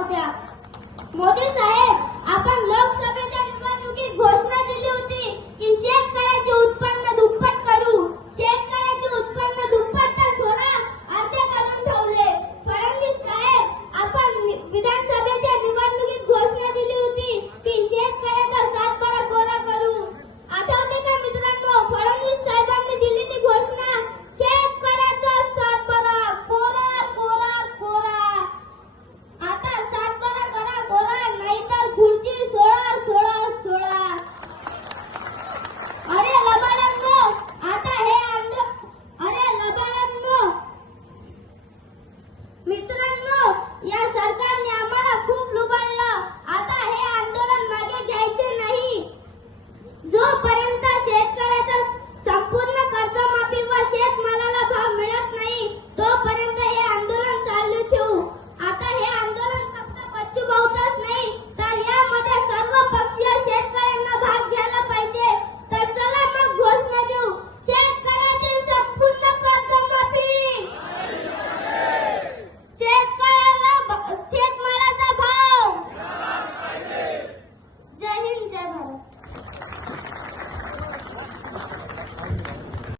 होत्या. मोदी साहेब, आपण लोकसभेच्या निवडणुकीत घोषणा दिली होती की शेतकऱ्याचे उत्पन्न दुप्पट करू. शेतकऱ्याचे उत्पन्न दुप्पट तर सोडा, अर्धे करून ठेवले. फडणवीस साहेब, आपण विधानसभेच्या निवडणुकीत घोषणा दिली होती की शेतकऱ्याचा सातबारा कोरा करू. आठवते का मित्रांनो, फडणवीस साहेबांनी दिलेली घोषणा, शेतकऱ्याचा सातबारा कोरा कोरा कोरा. आता सातबारा करा कोरा, नाहीतर खुर्ची सोळा सोळा सोळा. अरे लबाडांनो, आता हे अरे लबाडांनो, मित्रांनो, या सरकारने आम्हाला खूप लुबाडलं. आता हे आंदोलन मागे घ्यायचे नाही. जोपर्यंत शेतकऱ्याचा संपूर्ण कर्जमाफी व शेतमालाला भाव मिळत नाही, तोपर्यंत हे आंदोलन चालू ठेवू. आता हे आंदोलन फक्त बच्चूभाऊचंच नाही, तर यामध्ये सर्व पक्षीय शेतकऱ्यांना भाग घ्यायला पाहिजे. तर चला मग घोषणा देऊ, शेतकऱ्यातील संपूर्ण कर्जमाफी, शेतकऱ्याला शेतमालाचा भाव. जय हिंद, जय भारत.